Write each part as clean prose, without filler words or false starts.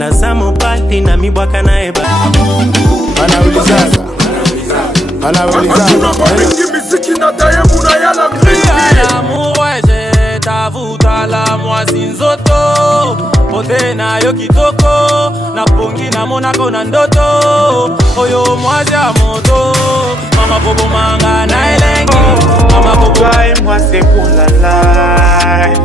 Naza mobali na mibwaka na eba L'amour ouais j'ai t'avoue t'as la moi sinzoto Pote na yo kitoko Na pongi na monako na ndoto Oyo mwazi ya moto Mama bobo manga na elengi Mama bobo moi c'est pour la life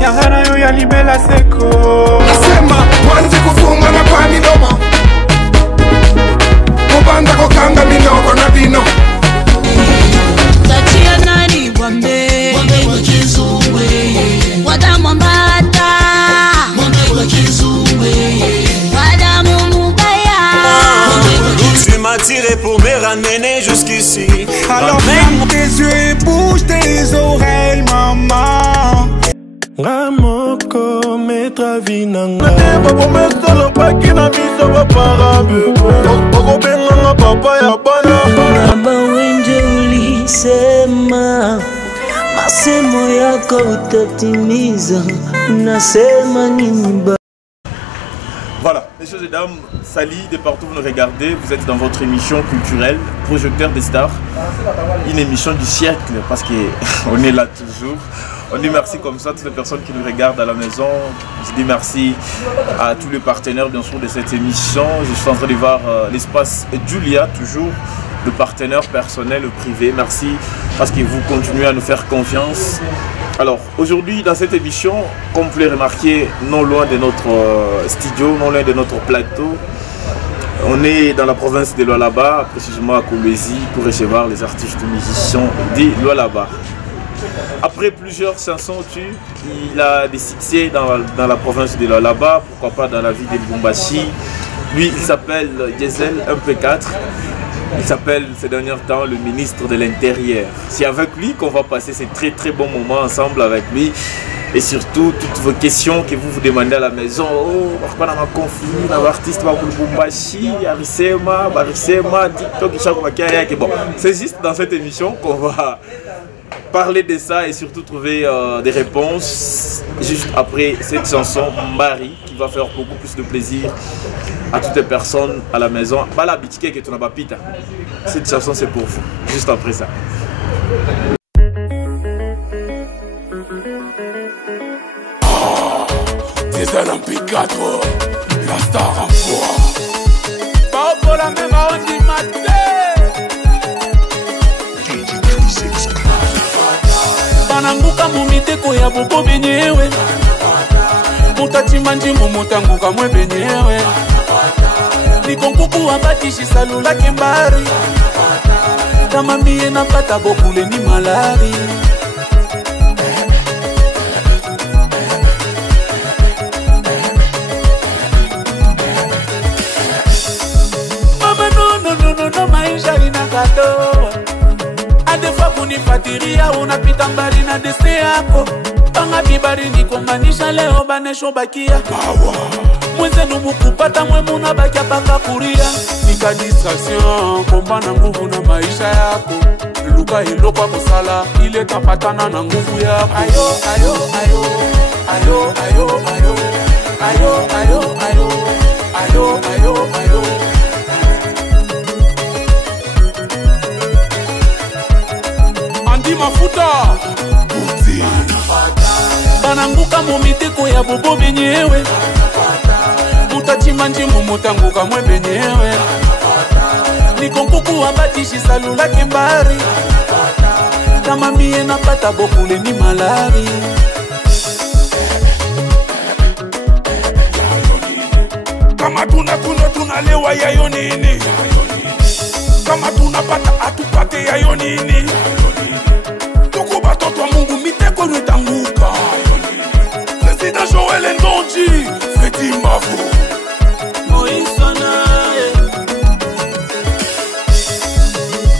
Yangana yo ya libela seko Nasema mwanzi kufunga na pani doma Mubanda kokanga minoko na bino Tachia nani wambe wakizumwe Wadamu mbata wakizumwe Wadamu mubaya Tu m'as tiré pour me ramener jusqu'ici. Alors ferme tes yeux et bouge tes oreilles maman Ramoko metra vinanga Babo mesolo paki na miso bapara bebe Boko benga papa ya bana Baba wenje ulisema Masemo yako utatimiza Unasema nini ba Voilà, messieurs et dames, Sali, de partout vous nous regardez, vous êtes dans votre émission culturelle, Projecteur des Stars, une émission du siècle, parce qu'on est là toujours. On dit merci comme ça à toutes les personnes qui nous regardent à la maison. Je dis merci à tous les partenaires bien sûr de cette émission. Je suis en train de voir l'espace Julia, toujours le partenaire personnel, privé. Merci parce que vous continuez à nous faire confiance. Alors aujourd'hui dans cette émission, comme vous l'avez remarqué, non loin de notre studio, non loin de notre plateau, on est dans la province de Lualaba, précisément à Kolwezi, pour recevoir les artistes musiciens de Lualaba. Après plusieurs chansons, il a des succès dans la province de Lualaba, pourquoi pas dans la ville de Lubumbashi. Lui, il s'appelle Diesel MP4. Il s'appelle ces derniers temps le ministre de l'Intérieur. C'est avec lui qu'on va passer ces très bons moments ensemble avec lui. Et surtout, toutes vos questions que vous vous demandez à la maison. Oh, pourquoi on a un conflit, on a un artiste pour Lubumbashi, Arisema, TikTok, bon, c'est juste dans cette émission qu'on va parler de ça et surtout trouver des réponses juste après cette chanson Mbari qui va faire beaucoup plus de plaisir à toutes les personnes à la maison. Bala bitike que tu n'as pas pita. Cette chanson c'est pour vous. Juste après ça. C'est un MP4, la star en foi. Pas pour la même on dit maté Bananguka mumiteko ya bobo benyewe Mutachimba njimbo mutanguka mwe benyewe Nikonkuku wabatishi salula kembari Kama miye napata bokule ni malari Mama no maisha inakatoa Adefa kunifatiria unapita mbali na deste yako Panga bibari nikonganisha leo banesho bakia Mwenzenu mukupata mwe muna bakia paka kuria Nika distraction kombana nguvu na maisha yako Luka hilo kwa kusala ile tapatana na nguvu yako Ayo, ayo, ayo, ayo, ayo, ayo Ayo, ayo, ayo, ayo, ayo, ayo Andi mafuta Bananguka momiteko ya bobo benyewe Mutachimba njimbo mutanguka mwe benyewe Nikonkuku wabatishi salula kembari Kama miye napata bokule ni malari Kama tunalewa yayo nini Kama tunapata atupate yayo nini Tuko batoto wa Mungu miteko nwetanguka President Joel Ndonji Freddy Mavo Moisana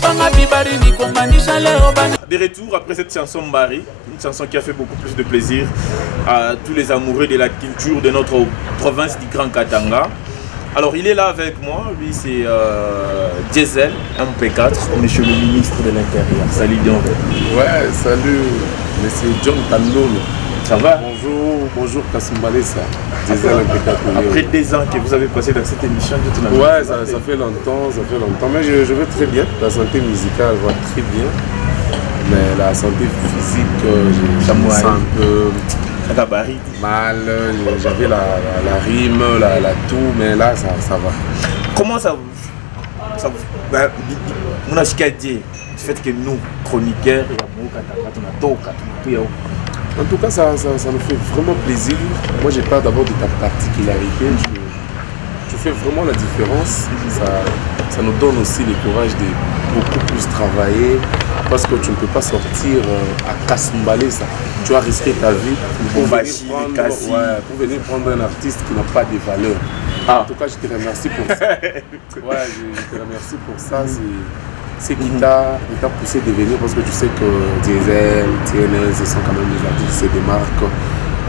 Panga bibari nikonganisha leo bana De retour après cette chanson Mbari, une chanson qui a fait beaucoup plus de plaisir à tous les amoureux de la culture de notre province du Grand Katanga. Alors il est là avec moi, lui c'est Diesel MP4, monsieur le ministre de l'Intérieur. Salut, bienvenue. Ouais, salut, monsieur John Tandolo. Ça va? Bonjour Kassimbalesa. Après 2 ans que vous avez passé dans cette émission, ouais, ça fait longtemps, mais je vais très bien. La santé musicale va très bien, mais la santé physique, je me sens un peu mal. J'avais la rime, la toux, mais là ça va. Comment ça vous on a dit du fait que nous, chroniqueurs, en tout cas, ça me fait vraiment plaisir. Moi, j'ai pas d'abord de ta particularité. Tu fais vraiment la différence. Ça nous donne aussi le courage de beaucoup plus travailler. Parce que tu ne peux pas sortir à Kasumbalé, ça. Tu as risqué ta vie pour venir prendre un artiste qui n'a pas de valeur. En tout cas, je te remercie pour ça. Ouais, je te remercie pour ça. C'est qui t'a poussé de venir parce que tu sais que Diesel, TNS, ce sont quand même des artistes qui se démarquent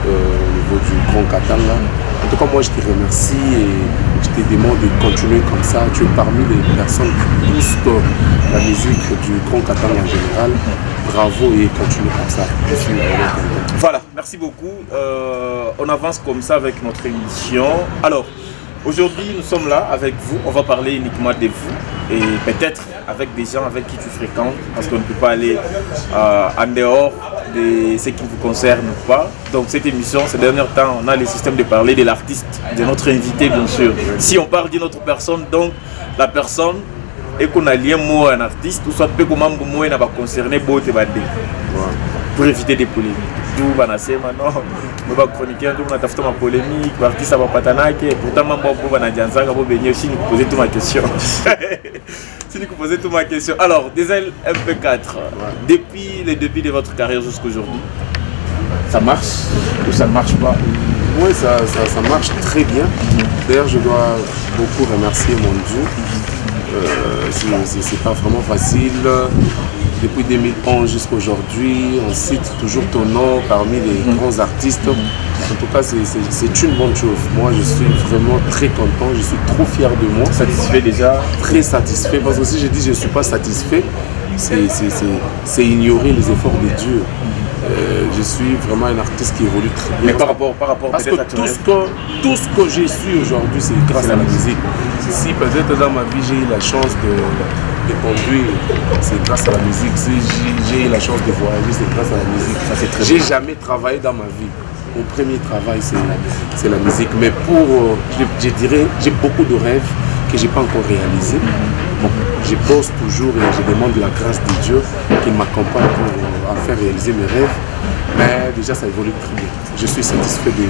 au niveau du Grand Katanga. En tout cas, moi je te remercie et je te demande de continuer comme ça. Tu es parmi les personnes qui poussent la musique du Grand Katanga en général. Bravo et continue comme ça. Voilà, merci beaucoup. On avance comme ça avec notre émission. Alors, aujourd'hui, nous sommes là avec vous. On va parler uniquement de vous et peut-être avec des gens avec qui tu fréquentes parce qu'on ne peut pas aller en dehors de ce qui vous concerne ou pas. Donc cette émission, ces derniers temps, on a le système de parler de l'artiste, de notre invité bien sûr. Si on parle d'une autre personne, donc la personne est qu'on a lié mot à un artiste ou soit peu comment mot n'a pas concerné beau te badé pour éviter des polémiques. Tout va nasser maintenant, on va chroniquer tout, on a taffé ma polémique, l'artiste va pas t'anaquer. Pourtant, maman pour va n'adianza quand vous venez aussi nous poser toute ma question. Si nous posez toute ma question. Alors, Diesel MP4, depuis le début de votre carrière jusqu'à aujourd'hui, ça marche ou ça ne marche pas? Oui, ça marche très bien. D'ailleurs, je dois beaucoup remercier mon Dieu. C'est pas vraiment facile. Depuis 2011 jusqu'à aujourd'hui, on cite toujours ton nom parmi les grands artistes. En tout cas, c'est une bonne chose. Moi, je suis vraiment très content. Je suis trop fier de moi. Satisfait déjà? Très satisfait. Parce que si je dis je ne suis pas satisfait, c'est ignorer les efforts de Dieu. Je suis vraiment un artiste qui évolue très bien. Mais par rapport parce que tout ce que je suis aujourd'hui, c'est grâce à la musique. Si peut-être dans ma vie, j'ai eu la chance de conduire, c'est grâce à la musique. Si j'ai eu la chance de voyager, c'est grâce à la musique. J'ai jamais travaillé dans ma vie. Mon premier travail, c'est la musique. Mais je dirais, j'ai beaucoup de rêves que je n'ai pas encore réalisés. Bon, je pose toujours et je demande la grâce de Dieu qu'il m'accompagne pour faire réaliser mes rêves. Mais déjà, ça évolue très bien. Je suis satisfait de...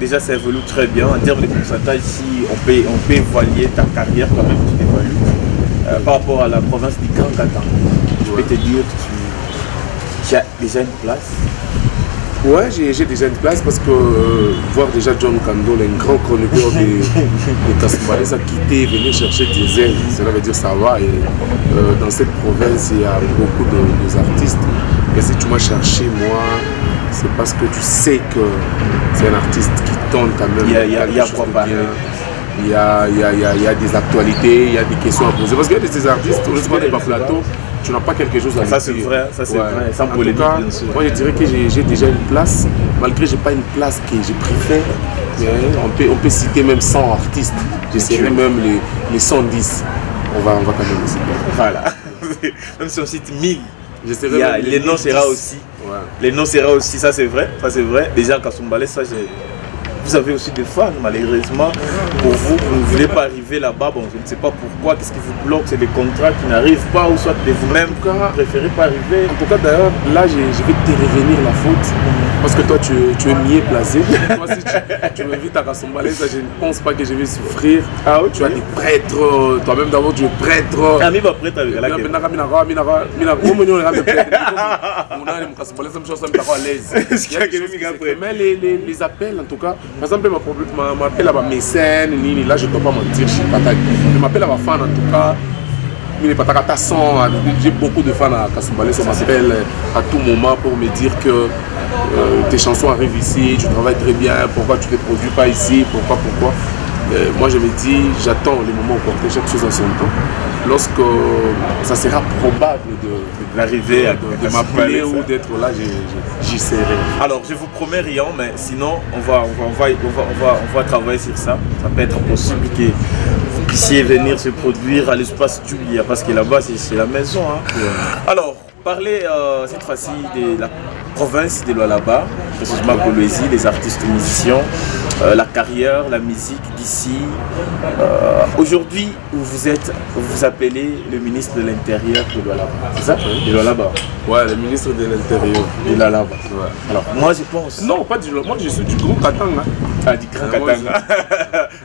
Déjà, ça évolue très bien. En termes de pourcentage, si on peut évaluer ta carrière quand même, tu t'évalues. Par rapport à la province du Grand Katanga, je peux te dire que tu as déjà une place. Ouais, j'ai déjà une place parce que voir déjà John Kandol, un grand chroniqueur de Kasumbalé, ça quitté et venir chercher Diesel, cela veut dire ça va. Et dans cette province, il y a beaucoup d'artistes. Et si tu m'as cherché, moi, c'est parce que tu sais que c'est un artiste qui tourne quand même. Il y a quoi parler. Il y a des actualités, il y a des questions à poser. Parce qu'il y a des artistes, on ne pas plateau. Tu n'as pas quelque chose à dire. Ça c'est vrai, sans polémique bien sûr. Moi je dirais que j'ai déjà une place, malgré que je n'ai pas une place que je préfère. On peut citer même 100 artistes, j'essaierai même les 110. On va quand même essayer. Voilà, même si on cite 1000, les noms sera aussi. Ouais. Les noms sera aussi, ça c'est vrai, Déjà à Kasumbalé, ça j'ai... Vous avez aussi des fans, malheureusement. Pour vous, vous ne voulez pas arriver là-bas. Bon, je ne sais pas pourquoi. Qu'est-ce qui vous bloque? C'est des contrats qui n'arrivent pas ou soit de vous-même qui ne préférez pas arriver. En tout cas, d'ailleurs, là, je vais te revenir la faute. Parce que toi, tu es mieux placé. Toi, si tu m'invites à Kasumbalé, ça, je ne pense pas que je vais souffrir. Ah oui, tu as des prêtres. Toi-même, d'abord, tu es prêtre. Ah, mais pas prêtre avec la mais les appels, en tout cas, par exemple, m'appelle à ma mécène, là je ne peux pas mentir, je suis pas tac. Je m'appelle à ma fan en tout cas, j'ai beaucoup de fans à Kasumbalé, ça m'appelle à tout moment pour me dire que tes chansons arrivent ici, tu travailles très bien, pourquoi tu ne te produis pas ici, pourquoi. Moi je me dis, j'attends les moments opportuns, chaque chose à son temps. lorsque ça sera probable d'arriver de m'appeler ou d'être là, j'y serai. Alors je vous promets rien, mais sinon on va travailler sur ça. Ça peut être possible que vous puissiez venir se produire à l'espace Julia, parce que là-bas c'est la maison. Hein. Ouais. Alors parler cette fois-ci de la province de Lualaba, précisément Kolwezi, les artistes musiciens, la carrière, la musique d'ici. Aujourd'hui, vous vous appelez le ministre de l'Intérieur de Lualaba, c'est ça? De Lualaba. Ouais, le ministre de l'Intérieur. De Lualaba. Ouais. Alors, moi je pense... Non, pas du Lualaba, moi je suis du Grand Katanga. Ah, du Grand Katanga.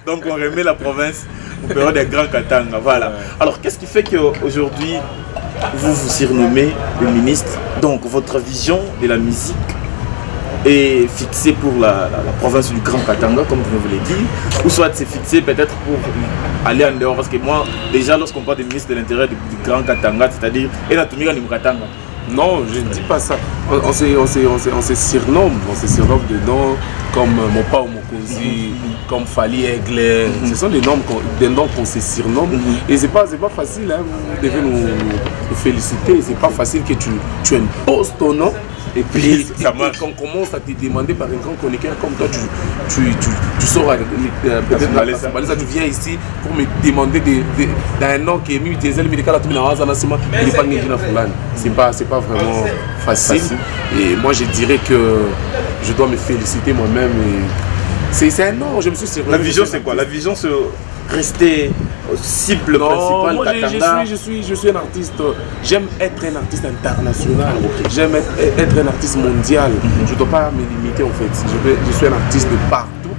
Donc on remet la province au période des Grands Katanga, voilà. Ouais. Alors, qu'est-ce qui fait qu'aujourd'hui, vous vous surnommez le ministre, donc votre vision de la musique est fixée pour la province du Grand Katanga, comme vous l'avez dit, ou soit c'est fixé peut-être pour aller en dehors, parce que moi, déjà lorsqu'on parle de ministre de l'Intérieur du Grand Katanga, c'est-à-dire Enatumira Nimukatanga. Non, je ne dis pas ça. On se surnomme de noms comme Mopa ou Mokozi, comme Fali Aigle. Ce sont des noms qu'on se surnomme. Et c'est pas facile, hein. Vous devez nous féliciter. C'est pas facile que tu imposes ton nom. Et puis, quand on commence à te demander par un grand chroniqueur comme toi, tu sors peut-être tu viens ici pour me demander d'un nom qui est mis des ailes médicales à tout le monde. C'est pas vraiment facile. Et moi, je dirais que je dois me féliciter moi-même. C'est un nom, je me suis surpris. La vision, c'est quoi? La vision, c'est rester cible principale. Moi, je suis un artiste. J'aime être un artiste international. J'aime être un artiste mondial. Je ne dois pas me limiter en fait. Je suis un artiste de partout.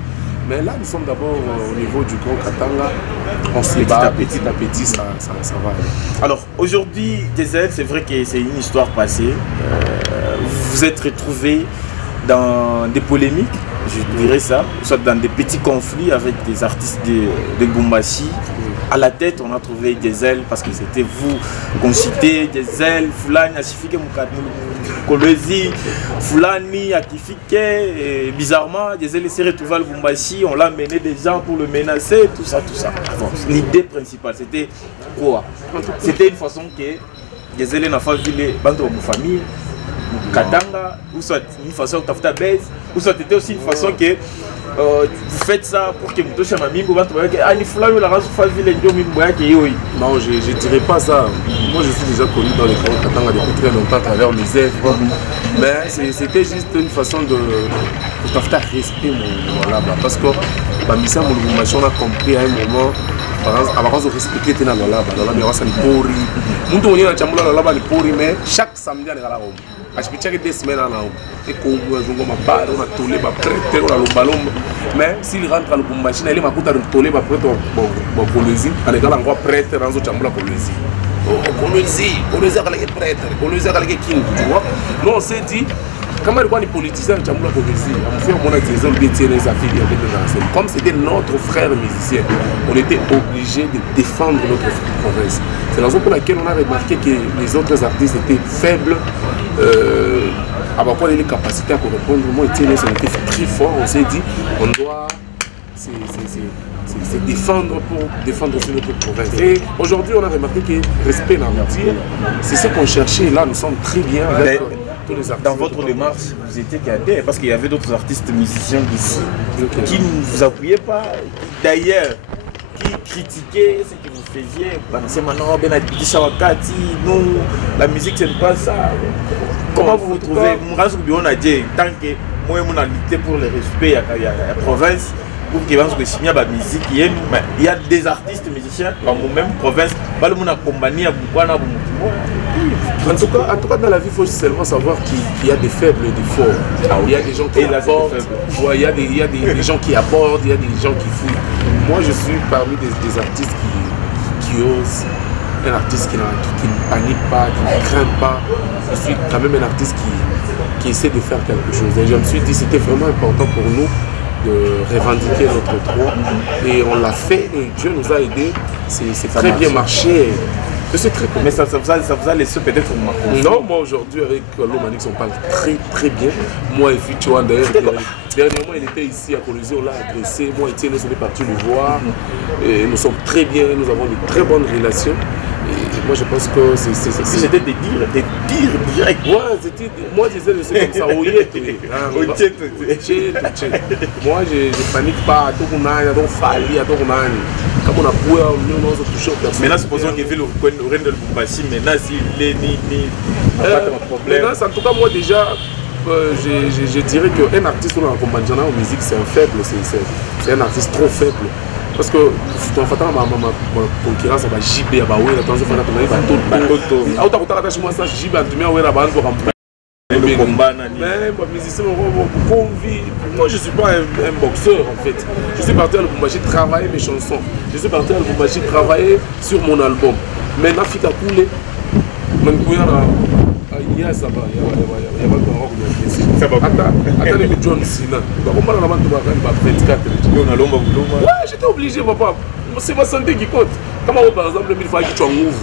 Mais là, nous sommes d'abord au niveau du Grand Katanga. On se bat petit à petit, ça va aller. Alors aujourd'hui, Diesel, c'est vrai que c'est une histoire passée. Vous vous êtes retrouvés dans des polémiques, je dirais ça, soit dans des petits conflits avec des artistes de Gumbashi. À la tête, on a trouvé Diesel parce que c'était vous qu'on citait, Diesel, Fulani, Ashifike, Kolwezi, Fulani, Akifike, et bizarrement, Diesel s'est retrouvé à Gumbashi, on l'a mené des gens pour le menacer, tout ça. Bon, l'idée principale, c'était quoi? C'était une façon que Diesel n'a pas vu les bandes de famille. Katanga, ou soit une façon que tu as baisse, ou soit c'était aussi une façon que vous faites ça pour que vous touchiez ma mime, non, je dirais pas ça. Moi je suis déjà connu dans les grands Katanga depuis très longtemps à travers mes œuvres. Mais c'était juste une façon de faire respect là-bas. Parce que on a compris à un moment. Avant de respecter les mais chaque samedi, mais s'il rentre à Lubumbashi, il va on s'est dit, comme les politiciens comme c'était notre frère musicien, on était obligé de défendre notre province. C'est la raison pour laquelle on a remarqué que les autres artistes étaient faibles. À part les capacités à correspondre, moi on était très fort. On s'est dit, on doit se défendre pour défendre aussi notre province. Et aujourd'hui, on a remarqué que respect dans l'outil, c'est ce qu'on cherchait. Là, nous sommes très bien avec tous les artistes. Dans votre démarche, vous étiez cadre parce qu'il y avait d'autres artistes musiciens d'ici qui ne vous appuyaient pas, d'ailleurs, qui critiquaient ce que vous faisiez. Non, la musique, c'est pas ça. Comment vous vous trouvez? Tant que moi, on a lutté pour le respect à la province, pour qu'il y ait la musique, il y a des artistes musiciens dans mon même province, pas le monde a combattu à Boukwana. En tout cas, dans la vie, il faut seulement savoir qu'il y a des faibles et des forts. Il y a des gens qui abordent, il y a des gens qui abordent, il y a des gens qui fouillent. Moi, je suis parmi des artistes qui osent, un artiste qui ne panique pas, qui ne craint pas. Je suis quand même un artiste qui essaie de faire quelque chose. Et je me suis dit que c'était vraiment important pour nous de revendiquer notre droit. Et on l'a fait et Dieu nous a aidés. C'est très bien marché. C'est très cool. Mais ça vous a laissé peut-être non, moi aujourd'hui avec Lomanix on parle très bien. Moi et Fichouan d'ailleurs, dernièrement il était ici à Kolwezi, on l'a agressé. Moi et Tiens, nous sommes partis le voir. Et nous sommes très bien, nous avons de très bonnes relations. moi je pense que c'est... Si j'étais des dires direct. Ouais, moi j'essaie de faire comme ça, moi je panique pas, tout le monde a fallu, tout le monde. Comme on a pu, nous on se touche au personnage. Maintenant, supposons qu'il fait le Rennes de Lubumbashi, maintenant s'il est ni pas de problème. Maintenant, en tout cas, moi déjà, je dirais qu'un artiste dans la compagnie en musique, c'est un faible, c'est un artiste trop faible. Parce que dans le fait, ma concurrence, c'est JB, bah oui, la transition, moi je suis pas un boxeur en fait. Je suis parti à Lubumbashi travailler mes chansons. Je suis parti à Lubumbashi travailler sur mon album. Maintenant, Fika Koulé, il y a ça va, il y a pas de Maroc qui a attendez que John Cena. Ouais, j'étais obligé, papa. C'est ma santé qui compte. Comme par exemple, il faut que tu move.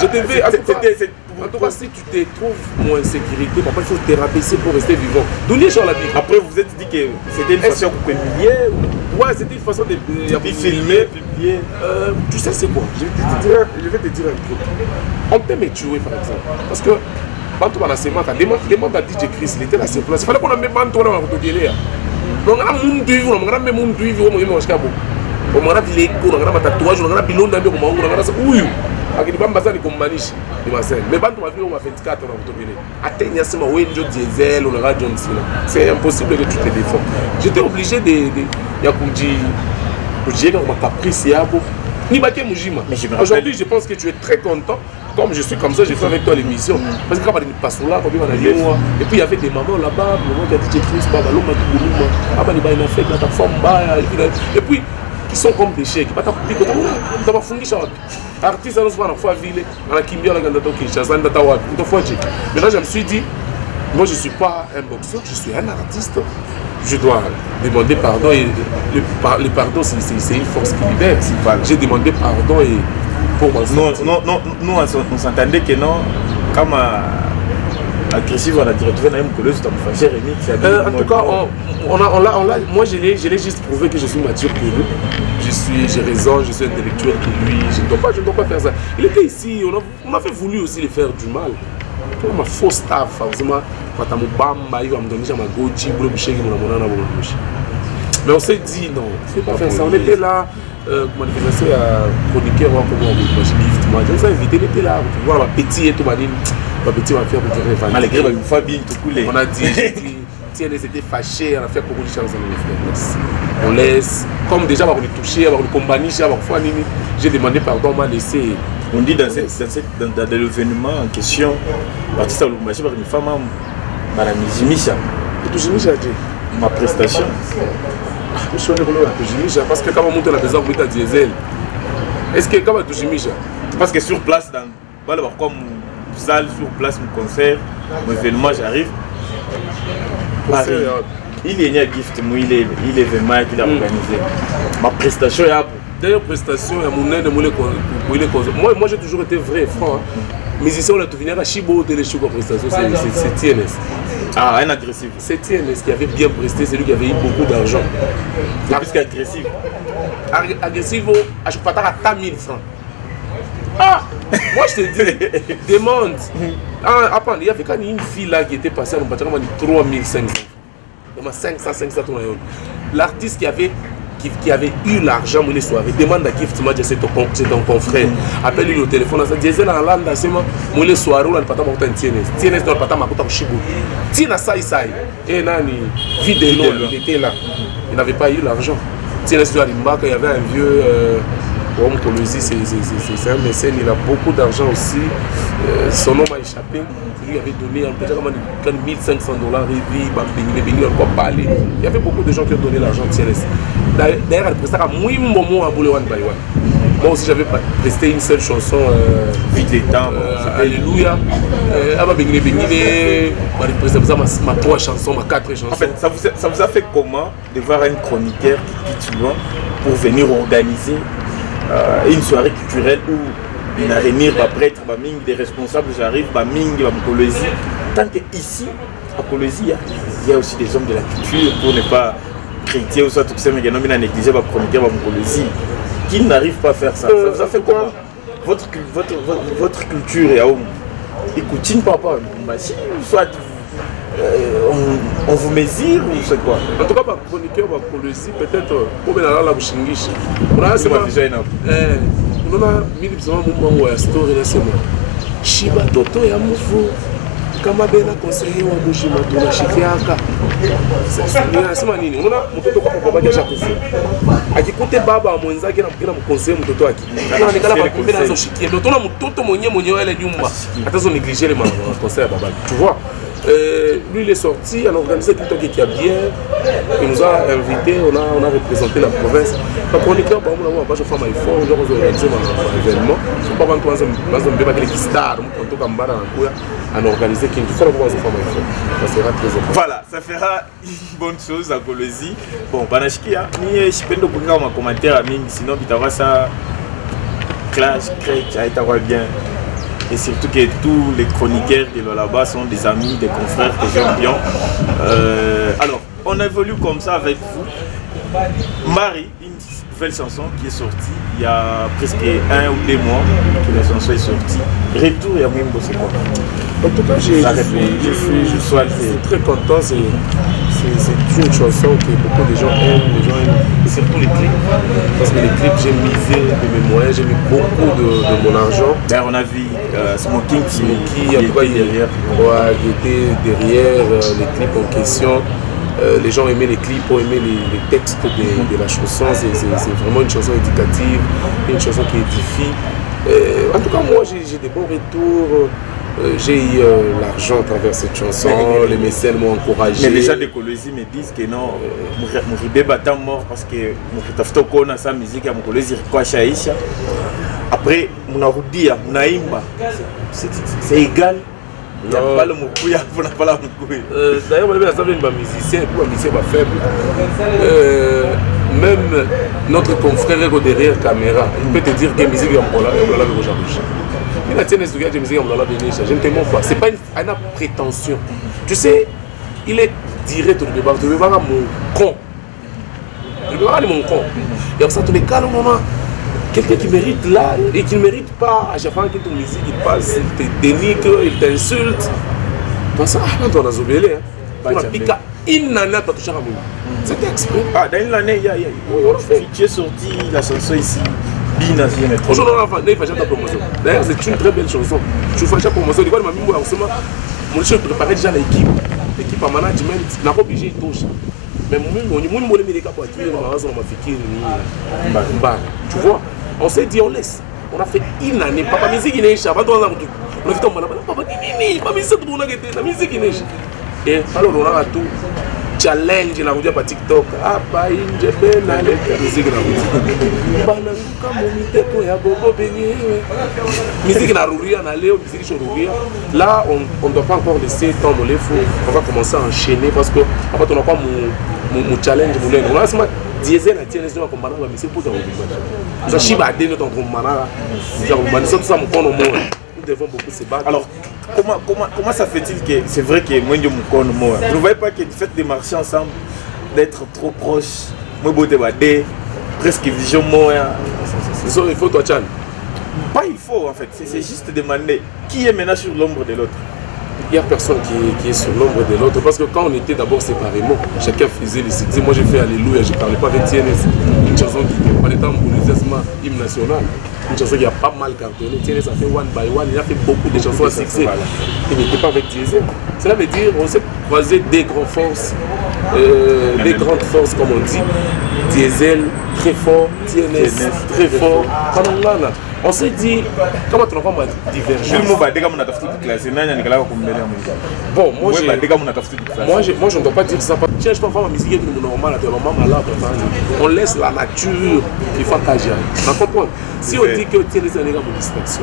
Je te vais. En tout cas, si tu te trouves en insécurité, papa, il faut te rabaisser pour rester vivant. D'où les gens la vie. Après, vous êtes dit que c'était une façon de publier. Ouais, c'était une façon de filmer, publier. Tu sais, c'est quoi? Je vais te dire un truc. On peut me tuer, par exemple. Parce que. Quand tu vas dans ces mains, demande à DJ Chris, il était là sur place. Il fallait qu'on ait même toi dans la photo. Donc, on a un monde vivant, on a même monde vivant, on a un vilé, on a un tatouage, on a un bilon d'ambiance, on a un ouïe. Mais quand tu vas on a 24 ans, atteignez ce moment, diesel, on a John Cena. C'est impossible que tu te défends. J'étais obligé de dire ma caprice. Aujourd'hui, je pense que tu es très content. Comme je suis comme ça, j'ai fait avec toi l'émission. Parce que quand on passe là, et puis il y avait des mamans là-bas, maman qui a dit et puis qui sont comme des chèques. Artiste, maintenant je me suis dit, moi je ne suis pas un boxeur, je suis un artiste. Je dois demander pardon et le pardon c'est une force qui libère. J'ai demandé pardon et pour moi. Non, on s'entendait que non, comme agressif, on a dit retrouver Naïm Kouleuse, tu as fait remix. En tout cas, moi je l'ai juste prouvé que je suis mature que lui. J'ai raison, je suis intellectuel que lui. Je ne dois pas faire ça. Il était ici, on avait voulu aussi lui faire du mal. Ma fausse staff, forcément. Mais on s'est dit non, il ne faut pas faire ça. On était là, manifestation à chroniqueur, comment on dit, gift. Moi, je vous ai invité, il était là, voir ma petite et tout, ma petite m'a fait pour dire malgré une famille, tout coulé. On a dit, si elle était fâchée, on a fait beaucoup de choses à on laisse, comme déjà, on est touché, on est compagnie, j'ai demandé pardon, on m'a laissé. On dit dans l'événement en question, l'artiste à Lubumbashi par une femme, Madame Jimisha. Et tout Jimisha a dit ma prestation. Je suis allé Jimisha parce que quand on monte à la maison, on met à diesel. Est-ce que quand on touche Jimisha? Parce que sur place, comme salle, sur place, mon concert, mon événement, j'arrive. Il y a un gift, il est vraiment qu'il a organisé. Ma prestation est d'ailleurs, prestation, moi j'ai toujours été vrai, franc. Mais ici, on a tout fini à Chibo, Téléchouko prestation, c'est TNS. Ah, un agressif. C'est TNS qui avait bien presté, c'est lui qui avait eu beaucoup d'argent. C'est plus qu'agressif. Agressif, je peux pas à 1000 francs. Ah, moi je te dis, demande. Après, il y avait quand une fille là qui était passée à nous, 3500. Donc 500. L'artiste qui avait eu l'argent pour les soirées, demande à Gift Match, c'est ton confrère. Appelle-lui au téléphone, ça disait dans la lande, c'est moi, les soirées, on n'a pas de TNS. TNS n'a pas de Chibou. Tina Saïsaï, et Nani, vidéo, il était là. Il n'avait pas eu l'argent. TNS de Arimba, il y avait un vieux. Homme Kolosi, c'est un mécène, il a beaucoup d'argent aussi. Son nom a échappé. Il lui avait donné peut-être 1500 $, il encore parler. Il y avait beaucoup de gens qui ont donné l'argent à TNS. D'ailleurs, elle prestait à moi moment à Boulewan Baïwan. Moi aussi, j'avais presté une seule chanson, Vite les temps, Alléluia. Ma 3 chansons, ma 4 chansons. En fait, ça vous a fait comment de voir un chroniqueur qui titule pour venir organiser une soirée culturelle où il a réuni prêtre, des responsables, j'arrive, tant que ici, à Kolosi, il y a aussi des hommes de la culture pour ne pas chrétien ou soit tout ça, mais il a négligé ma chroniqueur, ma colonie, qui n'arrive pas à faire ça. Ça fait comment? Votre culture est à où? Écoutez, papa, soit on vous mesure ou c'est quoi? En tout cas, ma chroniqueur, ma colonie, peut-être, pour bien aller à la Bouchingiche. On a déjà une on a mis le moment où la story là c'est moi. Shiba Toto ya mufu. Kama bena conseiller wa Mushima tuna shikiaka. C'est manini. On a mtoto kwa baba kesha kufu. Akikute baba mwenzake na mkina mkonseiller mtoto wake. Kana nikala kwa kumbe nazo shikia. Ndio tuna mtoto mwenyewe ile nyumba. Atazo négliger les conseillers baba. Tu vois? Lui il est sorti, on a organisé tout le qui a bien, il nous a invités, on a représenté la province. La chroniqueur, on a pas chauffé il faut, on a organisé un événement. Il ne faut pas vendre les stars, on a organisé qu'il faut voir ça sera très important. Voilà, ça fera une bonne chose à Colosie. Bon, Banashki, je peux nous prendre un commentaire à Ming, sinon tu vas ça clash, crèche, ça va bien. Et surtout que tous les chroniqueurs de là-bas sont des amis, des confrères que j'aime bien. Alors, on évolue comme ça avec vous. Marie, une nouvelle chanson qui est sortie il y a presque 1 ou 2 mois que la chanson est sortie. Retour et Amimbo, c'est quoi? En tout cas, je suis très content. C'est une chanson que beaucoup de gens aiment, et surtout les clips. Parce que les clips, j'ai misé de mes moyens, j'ai mis beaucoup de mon argent. D'ailleurs, on a vu Smoking qui était derrière. Ouais, qui était derrière les clips en question. Les gens aimaient les clips, ont aimé les textes de la chanson. C'est vraiment une chanson éducative, une chanson qui édifie. En tout cas, moi, j'ai des bons retours. J'ai eu l'argent à travers cette chanson, les mécènes m'ont encouragé. Mais les gens de Colosie me disent que non, Mouribé Bata mort parce que Mouritaftoko a sa musique à Mokolosi Rikwacha Isha. Après, Mounaroudia, Mounaïmba, c'est égal. Il n'y a pas le Moukouya, on n'a pas la Moukouya. D'ailleurs, on a un musicien, un musicien faible. Même notre confrère derrière caméra, il peut te dire que la musique est en Pola, on l'a vu aujourd'hui. Je ne te mens pas. Ce n'est pas une prétention. Tu sais, il est direct au débat. Tu veux voir mon con. Tu veux voir mon con. Et comme ça, tous les cas, on a quelqu'un qui mérite là et qui ne mérite pas. À chaque fois que ton musique, il passe, il te dénigre, il t'insulte. Dans ça, on a zobélé. On a piqué une année pour toucher à moi. C'était exprès. Ah, dans une année, il y a tu es sorti la chanson ici. Aujourd'hui, on a fait ta promotion. D'ailleurs, c'est une très belle chanson. Je fais ta promotion. Je vais préparer déjà l'équipe. L'équipe en management, n'a pas obligé de toucher. Mais moi, tu vois, on s'est dit, on laisse. On a fait une année. Papa, musique n'est pas. On a fait ton management. Papa, la musique n'est pas. Et alors, on a tout. Challenge na kuja pa TikTok hapa nje bena leta muziki na kuja bana kama miteko ya bobo benyewe musique na ruria na leo musique sur ruria là on doit pas encore laisser temps mon fou on va commencer à enchaîner parce que après on n'a pas mon challenge mon on a seulement diesel na tiene sio kombana ba musique pour ça ça shiba de notre mana ça on ça ça mon kono mo nous devons beaucoup se battre. Alors comment ça fait-il que c'est vrai que moi je me connais moi. Vous ne voyez pas que du fait de marcher ensemble, d'être trop proches, moi boté badé, presque vision moi. Il faut toi Chan. Pas il faut en fait, c'est juste demander qui est maintenant sur l'ombre de l'autre. Il n'y a personne qui est sur l'ombre de l'autre parce que quand on était d'abord séparément, chacun faisait les succès. Moi j'ai fait Alléluia, je ne parlais pas avec TNS. Une chanson qui en étant bouleversement hymne national. Une chanson qui a pas mal cartonné. TNS a fait one by one, il a fait beaucoup de chansons à succès. Il n'était pas avec Diesel. Cela veut dire qu'on s'est croisé des grandes forces, grandes forces comme on dit. Diesel très fort, TNS très fort. On s'est dit, comment tu n'as pas divergence? Bon, moi je ne dois pas dire ça. Je ne dois pas musique normale, on laisse la nature qui fait qu'agir. On comprend. Si on dit que tu es une distraction.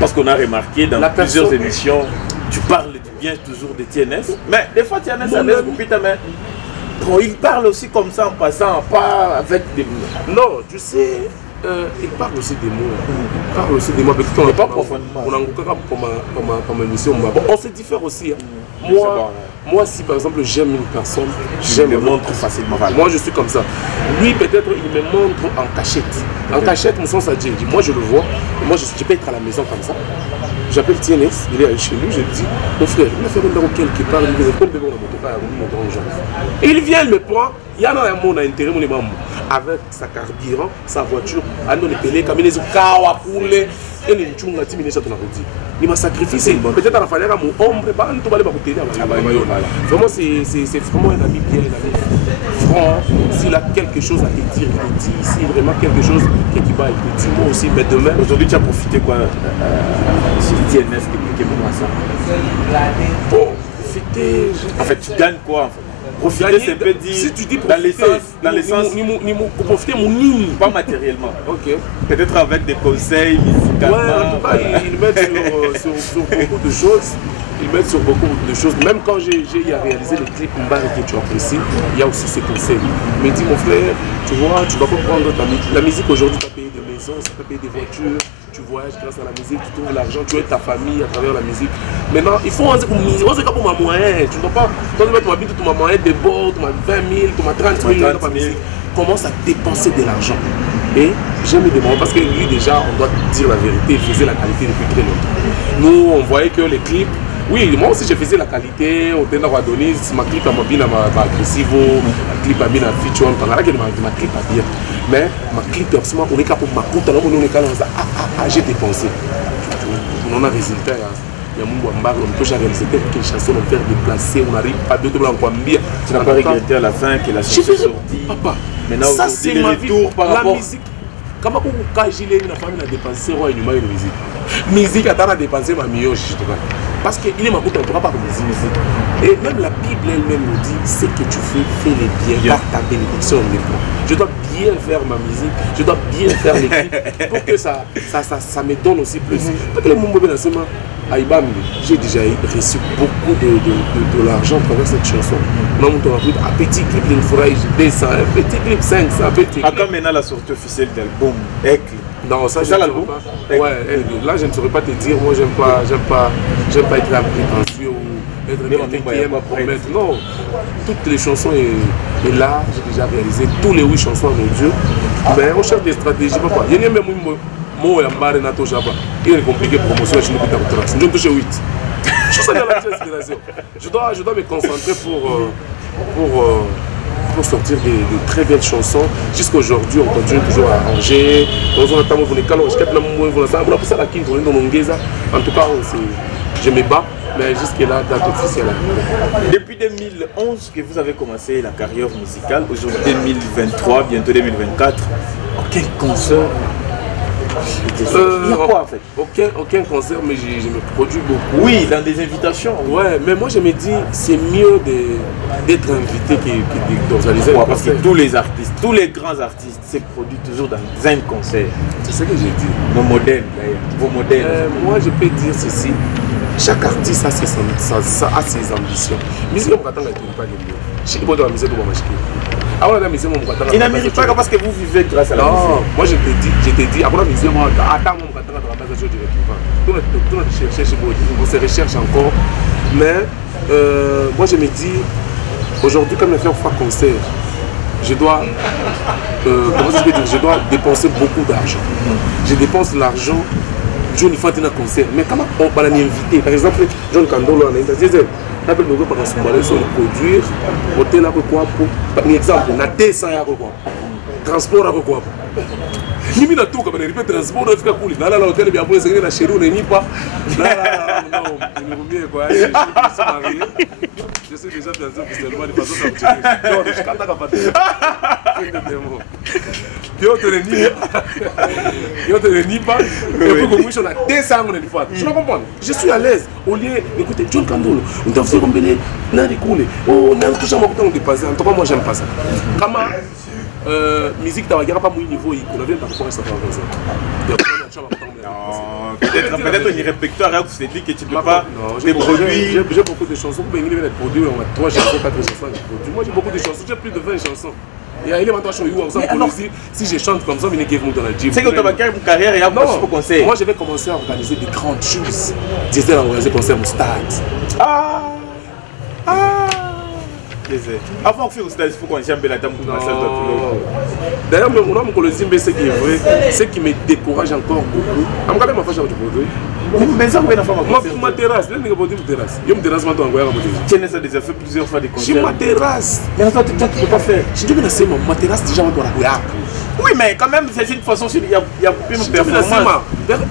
Parce qu'on a remarqué dans plusieurs émissions, tu parles bien toujours de TNS, mais des fois TNS a mais il parle aussi comme ça en passant, pas avec des mots. Non, tu sais. Il parle aussi des mots. Il parle aussi des mots. On n'est pas profondément. On a encore comme émission. On se diffère aussi. Moi, si par exemple j'aime une personne, j'aime le montre facilement. Moi, je suis comme ça. Lui, peut-être, il me montre en cachette. En cachette, mon sens a dit, moi je le vois, et moi je peux être à la maison comme ça. J'appelle TNS, il est chez lui, je lui dis, mon frère, il a fait un quelque part, il me dit, et il vient, il me prend, il y a un monde à intérêt, mon imam, avec sa carburant, sa voiture, à nous les peler, comme il est au kawa pour les. Et les gens ont dit, il m'a sacrifié. Peut-être à la fin, il y a mon ombre, tout va aller m'écouter. Vraiment, c'est vraiment un ami bien, un ami franc. S'il a quelque chose à te dire, il te dit. Si vraiment quelque chose qui va, il te dit. Moi aussi, mais demain. Aujourd'hui, tu as profité quoi sur TNS, expliquez-moi ça. Bon, profiter. En fait, tu gagnes quoi en fait? Profiter, c'est peut dire si tu dis dans l'essence, profiter mon nid. Pas matériellement. Ok. Peut-être avec des conseils musicalement. Ouais, en tout cas, ils mettent sur beaucoup de choses. Ils mettent sur beaucoup de choses. Même quand j'ai réalisé les clips Mbari que tu apprécies, il y a aussi ces conseils. Mais dis mon frère, tu vois, tu ne vas pas prendre la musique aujourd'hui, tu as payé des maisons, tu as payé des voitures. Tu voyages grâce à la musique, tu trouves l'argent, tu aides ta famille à travers la musique. Maintenant, il faut pour ma moyenne. Tu ne dois pas mettre ma vie, tout ma moyenne de bord, tu m'as 20 000, tu m'as 30 000 dans ma musique. Commence à dépenser de l'argent. Et j'aime me demander, parce que lui déjà, on doit dire la vérité, il faisait la qualité depuis très longtemps. Nous, on voyait que les clips, oui, moi aussi je faisais la qualité, on était dans Adonis, ma clip à ma bien agressivo, ma clip à bien feature, ma clip à bien. Mais ma clip, personnellement, on est capable de m'accouter, on est capable de j'ai dépensé. On a un résultat. Il y a mon Wambar, on peut réaliser quelques chansons, on peut déplacer, on n'arrive pas de tout en Kwambia. Tu n'as pas regretté à la fin que la chanson sortie. Papa, maintenant, ça c'est ma vie. La musique. Comment quand j'ai la famille a dépensé, ouais, il y a une musique. Musique a dépensé ma meilleure justement. Parce qu'il est ma bouteille, on ne pourra pas musique. Et même la Bible elle-même nous dit, ce que tu fais les biens par ta bénédiction. Je dois bien faire ma musique, je dois bien faire les clips pour que ça me donne aussi plus. Parce que les moments à Ibam, j'ai déjà reçu beaucoup de l'argent à travers cette chanson. On a monté un petit clip d'une forêt, 200, un petit clip 500, un petit clip. À quand maintenant la sortie officielle d'album Aigle? Non, ça je ne saurais pas. Ouais, là je ne saurais pas te dire, moi j'aime pas être un prétentieux ou être quelqu'un qui aime promettre. Non, toutes les chansons et là, j'ai déjà réalisé tous les 8 chansons à mon Dieu. Mais on cherche des stratégies, papa. Il y a même moi et Mbari Nato Jaba. Il est compliqué promotion, je ne peux pas te dire. Je touche 8. Je suis dans la inspiration. Je dois me concentrer pour sortir de très belles chansons. Jusqu'aujourd'hui, on continue toujours à arranger. En tout cas, je me bats, mais jusque-là, date officielle. Depuis 2011 que vous avez commencé la carrière musicale, aujourd'hui 2023, bientôt 2024, aucun concert. Il y a quoi en fait? Aucun concert, mais je me produis beaucoup. Oui, dans des invitations. Ouais, mais moi je me dis, c'est mieux d'être invité que d'organiser un parce que tous les artistes, tous les grands artistes se produisent toujours dans un concert. C'est ce que j'ai dit. Nos modèles, d'ailleurs, vos modèles. Moi je peux dire ceci, chaque artiste a ses ambitions. Musique, on ne pas de mieux. Je suis pas dans la musique, il n'amérique pas parce que vous vivez grâce à la musique. Non, moi je te dis, après la musique, moi, attends, on se recherche encore. Mais moi je me dis, aujourd'hui, comme je fais un concert, je dois, je dois dépenser beaucoup d'argent. Je dépense l'argent. John Fatina concert, mais comment on va l'inviter? Par exemple, John Kandolo, on a invité. On peut produire, hôtel à quoi pour par exemple, on a 200 à quoi transport à quoi. Il y a tout comme on transport, on fait couler. Là, l'hôtel bien pour c'est la chérie, on n'est pas. Là, non, il est quoi. Je suis déjà dans un officiellement de façon à non, je can't pas. Yo te le nie pas. Et pour que on a 200 on est fois. Tu comprends? Je suis à l'aise. Au lieu d'écouter John Kandolo, on doit faire combiner, n'a découlé. Oh, on a tout ça mon temps de passer. En tout cas, moi j'aime pas ça. Comment musique t'as pas mon niveau, on vient par rapport ça peut-être un répertoire où tu te dis que tu ne peux pas des produits. J'ai beaucoup de chansons. Pour venir les produits, on a 3 chansons, 4 chansons. Moi j'ai beaucoup de chansons, j'ai plus de 20 chansons. Et il est maintenant si je chante comme ça, il est dans la gym. C'est que tu as une carrière et un conseil. Moi je vais commencer à organiser des grandes choses. J'étais à organiser des concerts au stade. Ah! Avant de faire au stage, il faut qu'on jambe la dame pour massage. D'ailleurs, mon homme, le Zimbe, c'est qui est vrai, c'est qui me décourage encore beaucoup. Je me ma fâche avec le mais ça, ma terrasse, là, je me terrasse. Je me terrasse maintenant. Tu as déjà fait plusieurs fois des concerts. J'ai ma terrasse. Mais attends, tu ne peux pas faire. Je dis, mais ma terrasse, déjà, on doit la. Oui, mais quand même, c'est une façon, il y a plus de performance.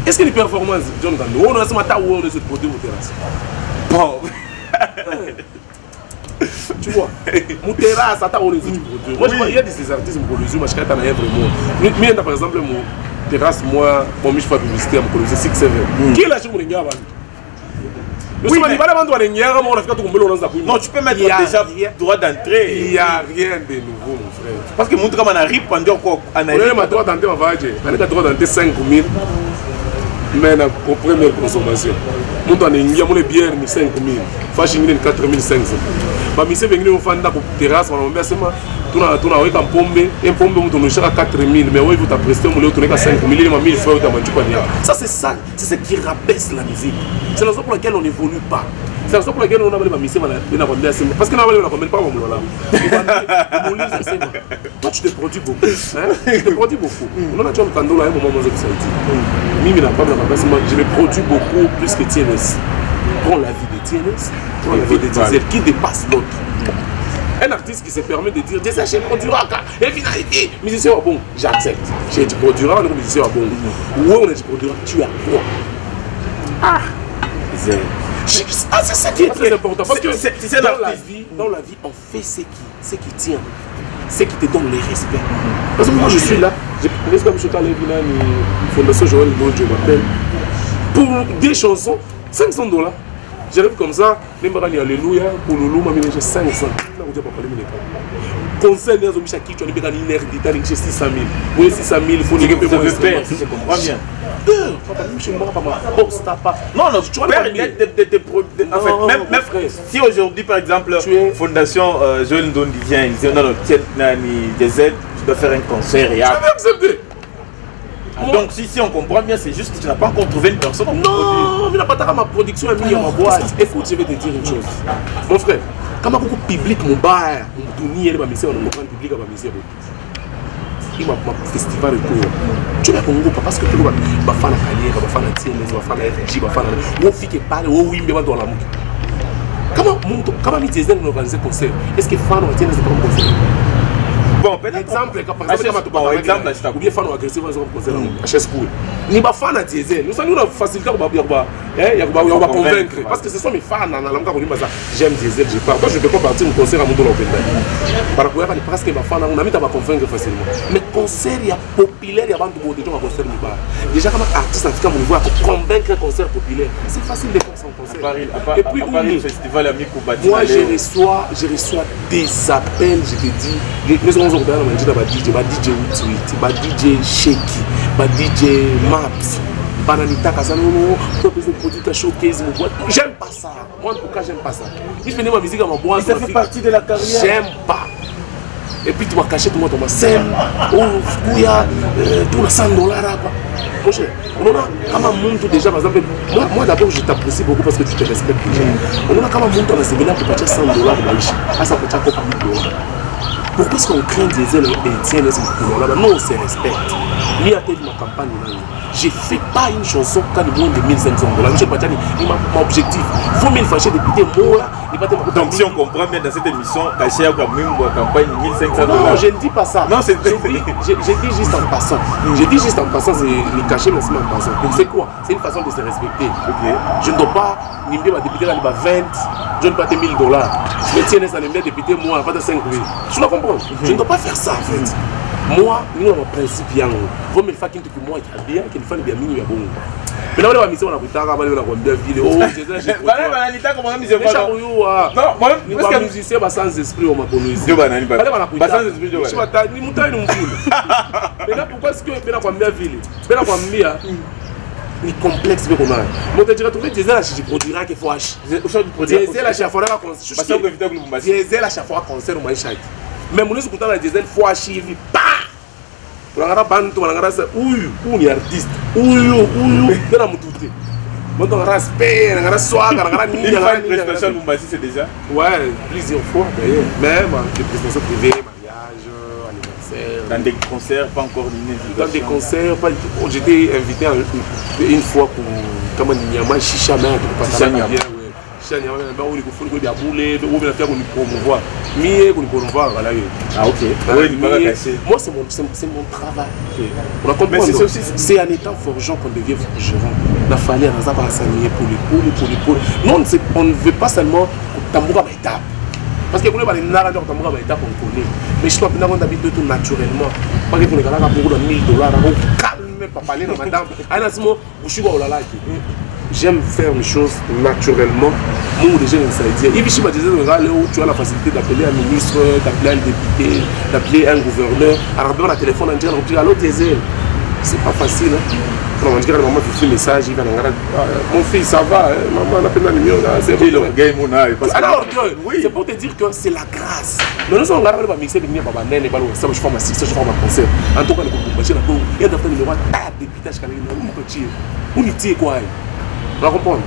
Est-ce qu'il y a une performance, John Gando? On a ce matin où on a ce produit mon terrasse. Bon. Tu vois, mon terrasse, attends, on a ce produit. Moi, il y a des artistes qui me produisent, mais je suis vraiment. Mais par exemple, mon terrasse, moi, je fais publicité à mon produit, c'est 6-7. Qui est là, je me regarde? Oui, mais non, tu peux mettre déjà droit d'entrée. Il n'y a rien de nouveau, mon frère. Parce que mon truc, on arrive pendant quoi? On a droit d'entrée, on va dire. On a droit d'entrée 5 000. Mais pour première consommation. Mon temps, il y a mon bière 5 000. Fashion 4 500. Mais si vous avez une terrasse, on va faire tu as un pombe, on a 4 000. Mais oui, vous avez presté, on a 5 000. Il y a 1000 fois, ça, c'est ça. C'est ce qui rabaisse la musique. C'est la raison pour laquelle on n'évolue pas. C'est la raison pour laquelle on a des missions. Parce que nous avons pas. Toi, tu te produis beaucoup. Tu te produis beaucoup. On a déjà un candole à un moment où ça a dit. Mimi n'a pas de la je me produis beaucoup plus que TNS. Prends la vie de TNS, prends la vie de Diesel qui dépasse l'autre. Un artiste qui se permet de dire Diesel, j'ai produit et finalité, musicien bon, j'accepte. J'ai dit produira, on est musicien bon. Où on a dit produira, tu as quoi? Ah, c'est ça qui est très important. Parce que dans la vie, on fait ce qui tient. C'est qui te donne les respects. Parce que moi je suis là, je laisse comme je suis allé à Fondation Joël Mojo m'appelle pour des chansons, $500. J'arrive comme ça, les marins alléluia, pour Loulou, ma j'ai 500. Conseil, les hommes qui tu as une heure d'Italie, j'ai 600 000. Oui, 600 000, il faut que vous avez peur, si je comprends bien. Non, non, tu perds en fait, même si aujourd'hui, par exemple, Fondation Joël Ndondi vient, il dit non, non, tiens, des aides, tu dois faire un concert et après. Donc, si on comprend bien, c'est juste que tu n'as pas encore trouvé une personne. Non, mais n'a pas ma production est mise à ma boîte. Écoute, je vais te dire une chose. Mon frère, quand beaucoup public, mon bar, mon tournier, ma mission, on comprend le public à ma mission. Il m'a festival et tout. Tu vas Congo parce que tu vas faire la carrière, tu vas faire la TNS, tu vas faire la FG, tu vas faire la. Où fille qui parle, où oui, mais dans la mouque. Comment mis des ailes organiser concert? Est-ce que fan ou TNS est pas un concert? Bon, peut-être. Exemple, ou bien fan ou agressif, on va concert à Chescoui. Ni pas fan à diesel. Nous sommes facilité on va convaincre. Parce que ce sont mes fans. J'aime diesel, j'ai pas. Moi, je ne peux pas partir au concert à mon dos l'open. Par rapport à parce que ma fan, on a mis à convaincre facilement. Mais concert, il y a populaire, il y a beaucoup de gens à concert. Déjà, comme artiste africain, on voit convaincre un concert populaire. C'est facile de faire son concert. Et puis, le festival à Mikobati. Moi, je reçois des appels, je te dis. Nous sommes DJ DJ Shaky, DJ Maps, Bananita Casano, showcase. J'aime pas ça. Moi, en tout cas, j'aime pas ça. Si je fais ma musique à ma boîte, ça fait partie de la carrière. J'aime pas. Et puis tu vas cacher tout le monde dans ma scène. Oh, il y a tout le $100. Mon cher, on a quand même monté déjà, par exemple, moi d'abord je t'apprécie beaucoup parce que tu te respectes déjà. On a quand même monté dans ce séminaire pour partir $100 de Maïchi. Ah, ça peut être encore $1000. Pourquoi est-ce qu'on craint des ailes et tiens les là-bas? Non, on se respecte. Lui a fait ma campagne. Je ne fais pas une chanson quand il monte de $1 500. Je ne sais pas, mon objectif. Il faut 1000 fâchés députés, moi. Donc si on comprend bien dans cette émission, caché à même campagne $1 500. Non, je ne dis pas ça. Non, c'est je dis juste en passant. Je dis juste en passant, c'est le cachet, mais c'est en passant. C'est quoi? C'est une façon de se respecter. Okay. Je ne dois pas nimber ma députée, elle va 20, je ne dois pas $1000. Mais tiens, ça nimber député, moi, pas de 5 000. Tu dois comprendre? Je ne dois pas faire ça en fait. Moi, nous avons un principe bien. Vous me faites que moi, qui bien, qu'il fasse bien minuit à bon. Mais là, on a mis ça, on a pris ça, on a mis la vidéo. J'ai non, moi, parce que musicien, sans esprit, on m'a connu. Sans esprit, je mais là, pourquoi est-ce que je vais bien ville? Je vais bien ni complexe mais qu'on a. Moi tu as trouvé Diesel à Chichi produira qu'il faut acheter. Diesel à chaque fois là concert. Diesel à chaque fois concert au Maïchak. Mais mon écoute la Diesel faut acheter pa. Pour la bande pour la ça ouille ou ni artiste. Ouille dans mon douté. on a respect, on a soir, on a une prestation Mombasi, c'est déjà? Ouais, plusieurs fois d'ailleurs. Même des prestations privées, mariage, anniversaire. Dans des concerts, pas encore une invitation. Dans des concerts, j'étais invité une fois pour comme un Nyama Chicha Mère. Chicha Nyama. Chicha Nyama, il faut que je boule, on va faire qu'on promouvoir. Mais qu'on promouvoir, voilà. Ah ok. Moi, c'est mon travail. On a compris. C'est en étant forgeant qu'on devient forgeron. Il fallait s'aligner pour les. Non, on ne veut pas seulement tamboura étape. Parce que vous avez des narrateurs tamboura étape, on connaît. Mais je crois que nous avons d'habitude tout naturellement. Parce que pour les gars, beaucoup de $1000, on calme, pas parler dans madame. J'aime faire les choses naturellement. Moi, déjà, je sais dire. Tu as la facilité d'appeler un ministre, d'appeler un député, d'appeler un gouverneur. Alors, on a un téléphone, on dit allô, Diesel. C'est pas facile. On dit que maman fait un message, il va mon fils, ça va, maman, on a peine un numéro. Alors, c'est pour te dire que c'est la grâce. Mais nous sommes là, on va mixer avec Baba Nen, et ça, je forme un succès, je forme un concert. En tout cas, il y a des numéros, député, on y tire quoi. Tu vas comprendre?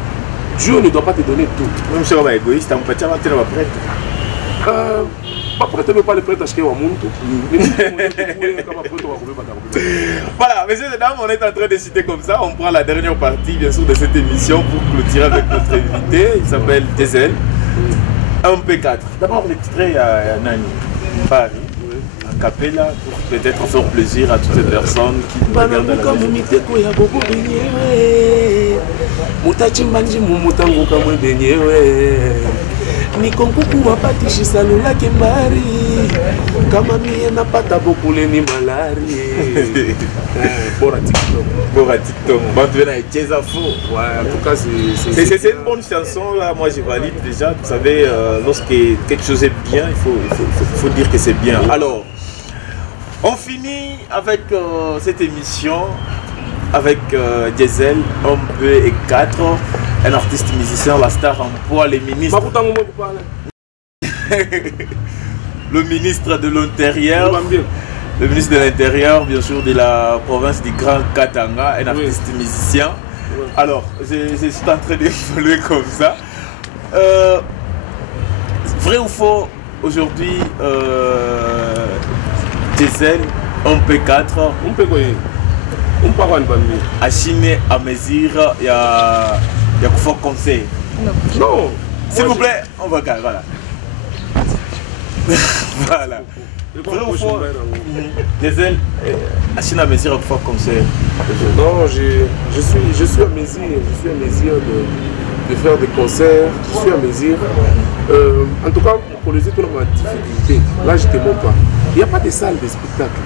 Dieu ne doit pas te donner tout. Même si on est égoïste, on peut dire que tu es prêtre. Pas prêtre, mais pas le prêtre acheter au monde. Voilà, messieurs et dames, on est en train de citer comme ça. On prend la dernière partie, bien sûr, de cette émission pour clôturer avec notre invité. Il s'appelle Diesel. MP4. D'abord, l'extrait à Nani, Paris. Capella pour peut-être faire plaisir à toutes ces personnes qui nous regardent à la c'est une bonne chanson là, moi je valide déjà. Vous savez, lorsque quelque chose est bien, il faut dire que c'est bien. Alors, on finit avec cette émission avec Diesel, MP4, un artiste musicien, la star en poids, le ministre de l'Intérieur, le ministre de l'Intérieur, bien sûr, de la province du Grand Katanga, un artiste musicien. Alors, je suis en train d'évoluer comme ça. Vrai ou faux, aujourd'hui, Diesel, MP4, à Chine, à mesure, il y a quoi conseil? Non. S'il vous plaît, on va garder, voilà. Voilà. Vrai ou faux, Diesel, à Chine, à mesure, il y a quoi conseil? Non, je suis à mesure de faire des concerts, je suis à mesure. En tout cas, pour les autres, on a une difficulté. Là, je ne te montre pas. Il n'y a pas de salle de spectacle.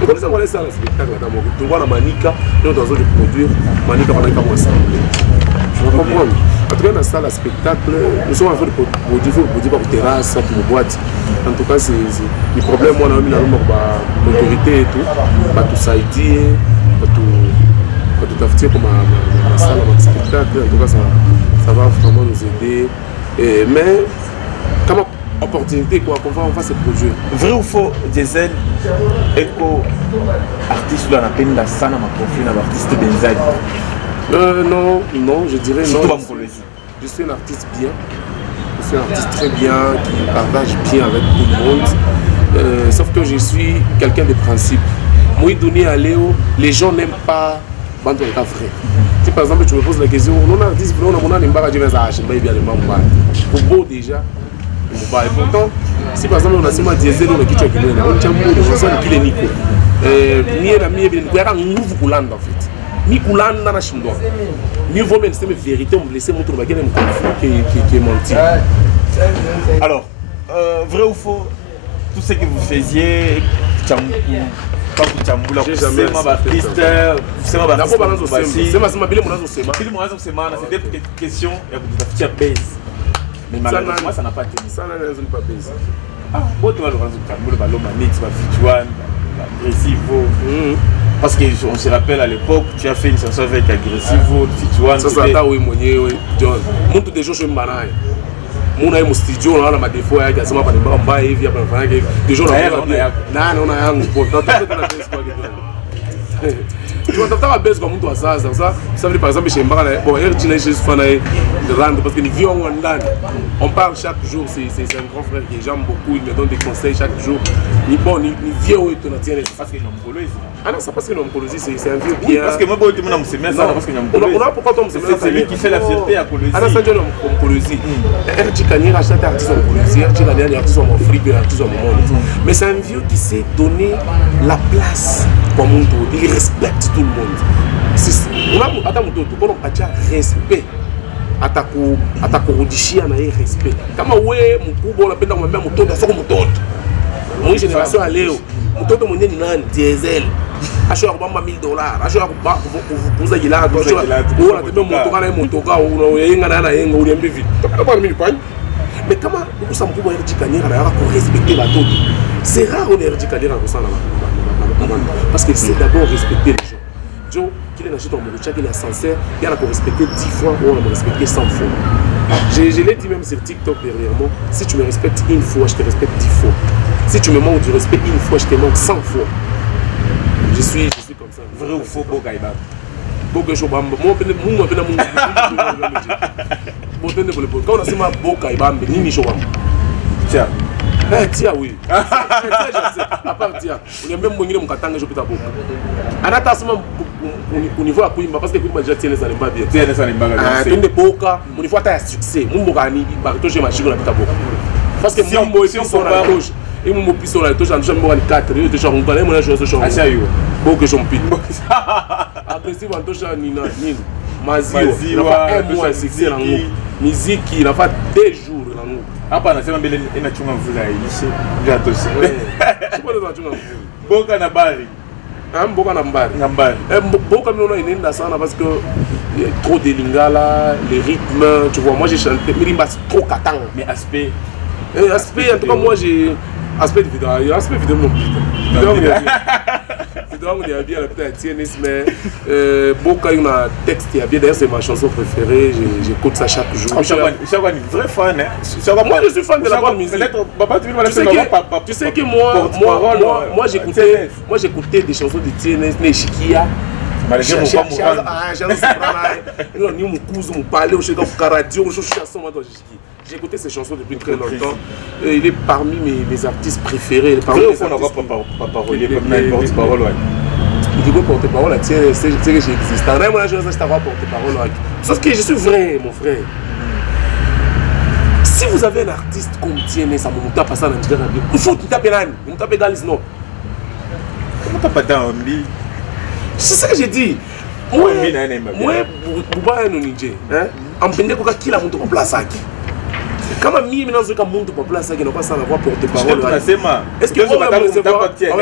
Vous connaissez les salles de spectacle dans mon tu vois la Manica, nous dans de produire, Manica va être assemblée. Je vais comprendre. En tout cas, dans la salle de spectacle, nous sommes en train de produire pour terrasse, pour boîte. En tout cas, c'est le problème, moi, on a mis l'autorité et tout, tout ça a été, tout affaire comme la salle de spectacle. En tout cas, ça va vraiment nous aider. Mais, comme opportunité, quoi, on va se produire. Vrai ou faux, Diesel, artiste là, on a peine la salle à ma profil, l'artiste Benzaï. Non, je dirais non. Je suis un artiste bien. Je suis un artiste très bien, qui partage bien avec tout le monde. Sauf que je suis quelqu'un de principe. Moi, donné à Léo, les gens n'aiment pas quand on est vrai. Si par exemple tu me poses la question, on a un artiste, on a un embarras, je vais acheter bien les membres. Pour beau déjà. Et pourtant, si par exemple on a seulement Diesel, on a quitté le Nico. On a Nico. Ni la mienne, il y a un nouveau coulant en fait. Ni coulant dans la chinois. Ni vaut même c'est une vérité, on me laisse montrer qui est menti. Alors, vrai ou faux, tout ce que vous faisiez, c'est ma artiste, c'est ma artiste. C'est ma question, il y a des mais malheureusement, ça n'a pas tenu. Ça n'a pas baisé. Ah, bon, tu vas le parce qu'on se rappelle à l'époque, tu as fait une chanson avec Agressivo, Fituan. Ça, c'est oui, mon John. Mon tout déjà, je suis malade. Mon ami, mon studio, on a ma défaut, il y a des gens qui ont pas été bien. Des gens qui ont pas été bien. Non, non, non, non. Tu vois, tu as baisse comme toi, ça veut dire par exemple, chez Mbara, bon, RG n'est juste fan de rendre parce que nous vivons en Inde. On parle chaque jour, c'est un grand frère qui j'aime beaucoup, il me donne des conseils chaque jour. Bon, ni vieux ou tu n'as tiens. Parce qu'il y a une oncologie. Ah non, c'est parce qu'il y a une oncologie, c'est un vieux Oui, bien. parce que moi, je me suis mis ça parce qu'il y a une oncologie. Pourquoi tu me c'est lui qui fait la fierté à Colosie. Ah non, ça, c'est une oncologie. RG Kanye achète artiste oncologie, RG Kanye artiste en Afrique, artiste au monde. Mais c'est un vieux qui sait donner la place pour le monde. Il respecte tout le monde. Attends, on a respect. Atakurudishia na yeye respect. Kama wewe mkubwa unapenda kumwambia mtoto sio mtoto. Mwenye generation ya leo, mtoto mwenyewe ni nani? Diesel. Ashobora kubamba $1000, ashobora kukuza gilado, ashobora kuona tebe motoka na motoka unayenga na yenga uliambi vipi. Kwa mimi kwani? Mais kama ukusa mkubwa RG Kanye na yaka ko respecter batoto. C'est rare on RG Kanye comme ça parce qu'il sait d'abord respecter les gens. Joe, qu'il est dans mon chat, qu'il est sincère, il y a respecté 10 fois, ou on a respecté 100 fois. Je l'ai dit même sur TikTok dernièrement, si tu me respectes une fois, je te respecte 10 fois. Si tu me manques du respect une fois, je te manque 100 fois. Je suis comme ça. Vrai ou faux, beau Gaïba? Beau Gaïba, moi, quand on a dit beau Gaïba, ni Chobam. Tiens. Tiens, oui. À part Tiens, on a même mon katanga, je peux t'abouer. Anata seulement au niveau à Kouimba, parce que Kouimba déjà tient les animaux bien. Tiens les animaux bien. Une boka, au niveau à succès, mon bogani, par touche ma chigo la pitaboka. Parce que mon boy si on sort la touche, et mon piso sur la touche, j'en ai mon 4, et déjà on connaît mon chose sur. Ah ça y est. Boka j'en pite. Après si on touche Nina, Nina, Mazio, il a pas un mois succès en nous. Musique, il a pas 2 jours en nous. Apa nasema mbele inachunga mvula iishe ndio atoshe. Sio ndio tunachunga mvula. Boka na bari. Boka na mbari. Na mbari. Boka mimi naona inaenda sana parce que il y a trop de lingala, les rythmes, tu vois, moi j'ai chanté Mirimba trop katanga. Mais aspect en tout cas moi j'ai aspect de vidéo, aspect vidéo non plus. Vidéo on est bien la petite TNS mais Boka il y a un texte qui est bien d'ailleurs c'est ma chanson préférée, j'écoute ça chaque jour. Je suis un vrai fan hein. Moi je suis fan de la bonne musique. Tu sais que moi j'écoutais des chansons de TNS Neshikia. J'ai écouté ces chansons depuis très longtemps. Il est parmi mes artistes préférés. Il dit quoi porte-parole à Tiens, c'est que j'existe. Moi, je vais t'avoir porte-parole. Sauf que je suis vrai, mon frère. Si vous avez un artiste comme Tiens, ça me tape ça dans le Nigeria. Il faut que tu tapes l'âne. Tu tapes Galis, non. Comment t'as pas d'envie? C'est ça que j'ai dit. Moi, Bouba est Niger. En Bende, quoi qu'il a monté en place. Kama mimi nazoka muntu kwa place yake inakuwa sana kwa porte-parole. Est-ce que on va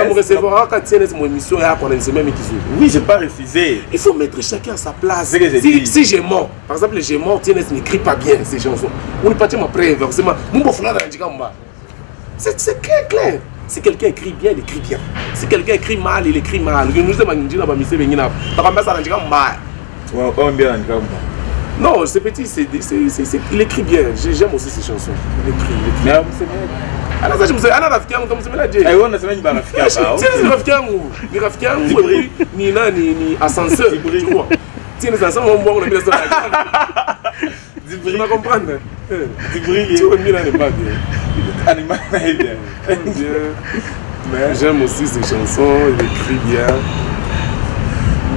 me recevoir quand tiens mon émission yako na nisema mikizuri? Oui, j'ai pas refusé. Il faut mettre chacun à sa place. Si j'ai mort, par exemple, j'ai mort, tiens n'écrit pas bien ces chansons. On est parti ma preuve, forcément. Mon beau frère a dit comme ça. C'est clair. Si quelqu'un écrit bien, il écrit bien. Si quelqu'un écrit mal, il écrit mal. Nous sommes en Nigeria, non, c'est petit, il écrit bien. J'aime aussi ses chansons. Il écrit bien. Alors ça, je me suis dit, comme c'est là, j'ai. On a semaine ni ascenseur, tu vois. Tiens, les ascenseurs, on a mis ça. Tu vas comprendre. Tu vois, Milan n'est pas bien. J'aime aussi ses chansons, il écrit bien.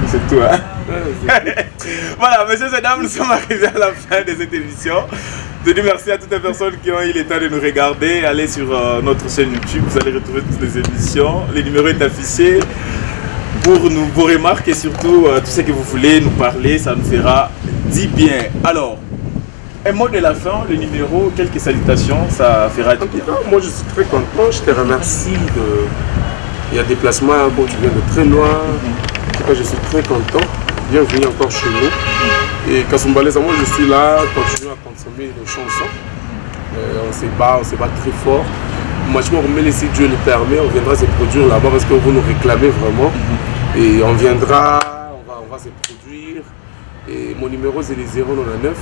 C'est tout, hein? Voilà, messieurs et dames, nous sommes arrivés à la fin de cette émission. Je dis merci à toutes les personnes qui ont eu le temps de nous regarder. Allez sur notre chaîne YouTube, vous allez retrouver toutes les émissions. Le numéro est affiché pour vos remarques et surtout tout ce que vous voulez nous parler, ça nous fera du bien. Alors, un mot de la fin, le numéro, quelques salutations, ça fera du bien. Moi je suis très content, je te remercie Il y a des déplacements, bon, tu viens de très loin. Je suis très content. Bienvenue encore chez nous. Et Kasumbalesa, moi je suis là, continue à consommer nos chansons. On se bat très fort. Moi je me remets si Dieu le permet, on viendra se produire là-bas parce que vous nous réclamez vraiment. Et on viendra, on va se produire. Et mon numéro c'est le 099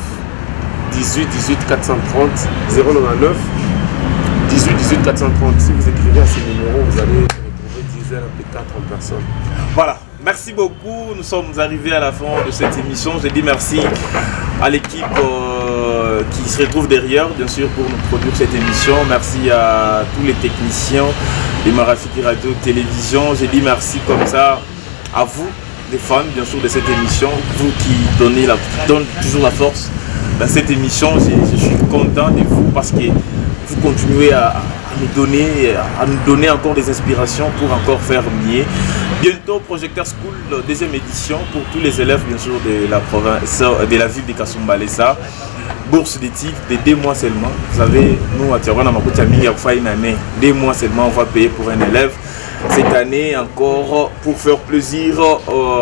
18 18 430 099 18 18 430. Si vous écrivez à ce numéro, vous allez retrouver 10 heures et 4 personnes. Voilà. merci beaucoup. Nous sommes arrivés à la fin de cette émission. Je dis merci à l'équipe qui se retrouve derrière, bien sûr, pour nous produire cette émission. Merci à tous les techniciens des Marafiki Radio Télévision. Je dis merci comme ça à vous, les fans, bien sûr, de cette émission. Vous qui donnez toujours la force dans cette émission. Je suis content de vous parce que vous continuez à nous donner encore des inspirations pour encore faire mieux. Bientôt, Projecteur School, deuxième édition pour tous les élèves, bien sûr, de la province, de la ville de Kasumbalesa. Bourse d'éthique de 2 mois seulement. Vous savez, nous à Tiawana Makutiami, il y a une année, 2 mois seulement, on va payer pour un élève. Cette année encore, pour faire plaisir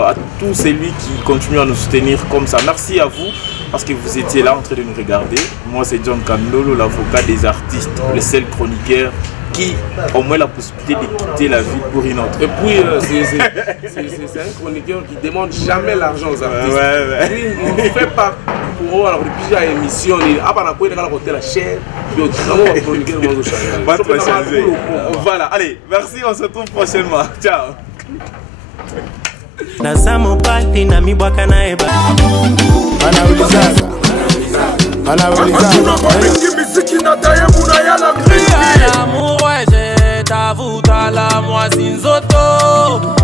à tous celui qui continue à nous soutenir comme ça. Merci à vous parce que vous étiez là en train de nous regarder. Moi, c'est John Kamlolo, l'avocat des artistes, le seul chroniqueur qui a au moins la possibilité de quitter la ville pour une autre. Et puis, c'est un chroniqueur qui ne demande jamais l'argent aux artistes. Lui, il ne fait pas pour eux, alors depuis plusieurs émissions, il a pas de la chaîne. Voilà, allez, merci, on se retrouve prochainement. Ciao. L'amour, ouais, je t'avoue, t'as la moisi nzoto.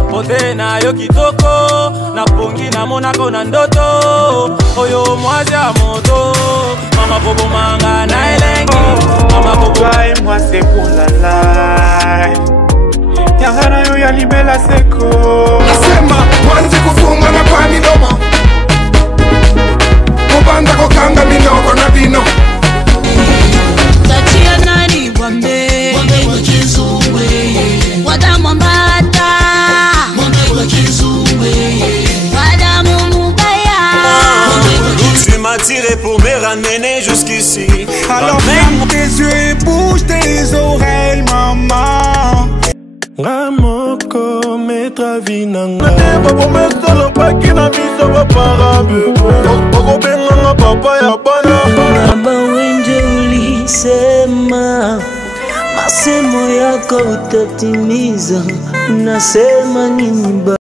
Pote na yo kitoko, na pongi na monako na ndoto. Oyo moisi ya moto, mama bobo manga na elengi. Mama bobo moi c'est pour la life. Yangana yo ya libela seko. Nasema, mwanzi kufunga na pani doma. Kubanda kokanga minoko na vino. Tachia nani wambe wa kizungwe. Wadamu mbata wa kizungwe. Wadamu mubaya. Tu m'as tiré pour me ramener jusqu'ici. Alors ferme tes yeux et bouge tes oreilles, maman. Ramoko metra vinanga. Babo mesolo pakina miso bapara bebe. Boko benga papa ya bana. Baba wenje ulisema masemo yako utatimiza. Nasema nini ba